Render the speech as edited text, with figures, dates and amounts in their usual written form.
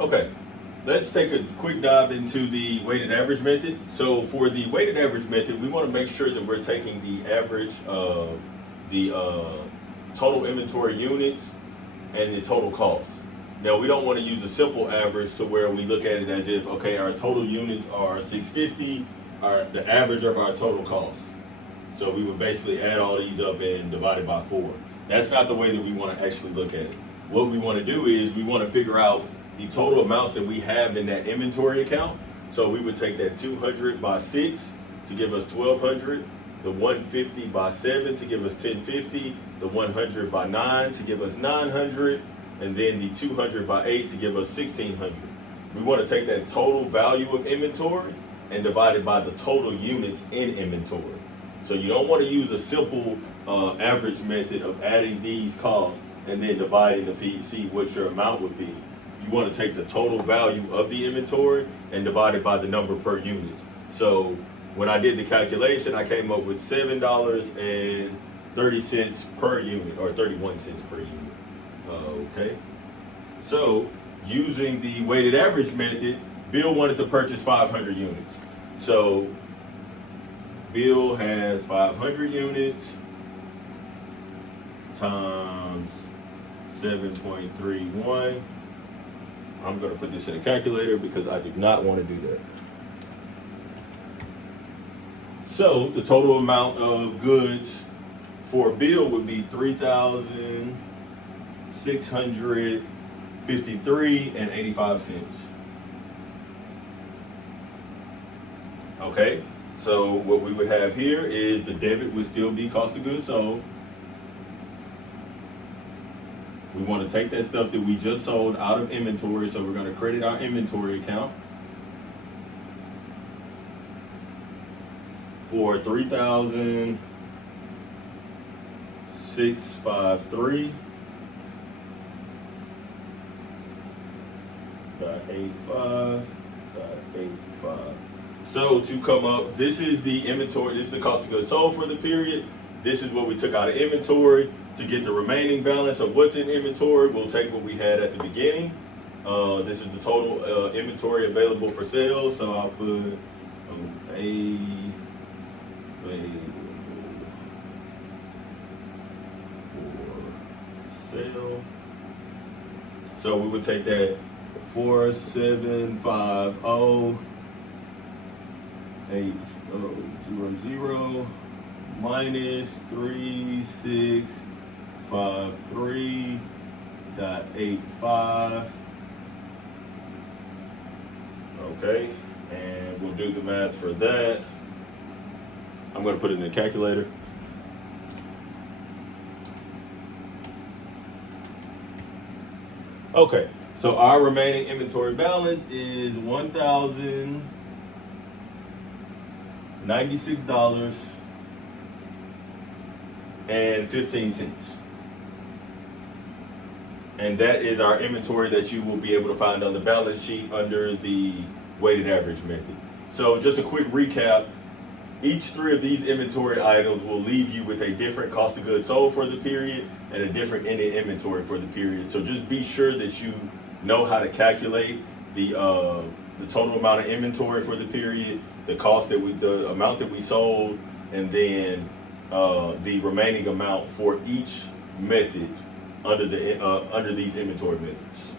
Okay, let's take a quick dive into the weighted average method. So for the weighted average method, we want to make sure that we're taking the average of the total inventory units and the total cost. Now we don't want to use a simple average to where we look at it as if, okay, our total units are 650, the average of our total cost. So we would basically add all these up and divide it by 4. That's not the way that we want to actually look at it. What we want to do is we want to figure out the total amounts that we have in that inventory account. So we would take that 200 by 6 to give us 1200, the 150 by 7 to give us 1050, the 100 by 9 to give us 900, and then the 200 by 8 to give us 1600. We want to take that total value of inventory and divide it by the total units in inventory. So you don't want to use a simple average method of adding these costs and then dividing to see what your amount would be. You want to take the total value of the inventory and divide it by the number per unit. So when I did the calculation, I came up with $7.30 per unit, or 31 cents per unit. Okay. So using the weighted average method, Bill wanted to purchase 500 units. So Bill has 500 units times 7.31. I'm going to put this in a calculator because I do not want to do that. So the total amount of goods for Bill would be 3,653 and 85 cents. Okay, so what we would have here is the debit would still be cost of goods sold. We want to take that stuff that we just sold out of inventory, so we're going to credit our inventory account for 3,653.85.85. So to come up, this is the inventory, this is the cost of goods sold for the period. This is what we took out of inventory. To get the remaining balance of what's in inventory, we'll take what we had at the beginning. This is the total inventory available for sale. So I'll put available for sale. So we would take that 4750,800 minus 3653.85. Okay, and we'll do the math for that. I'm going to put it in the calculator. Okay, so our remaining inventory balance is $1,096.15. And that is our inventory that you will be able to find on the balance sheet under the weighted average method. So just a quick recap, each 3 of these inventory items will leave you with a different cost of goods sold for the period and a different ending inventory for the period. So just be sure that you know how to calculate the total amount of inventory for the period, the amount that we sold, and then the remaining amount for each method under these inventory methods.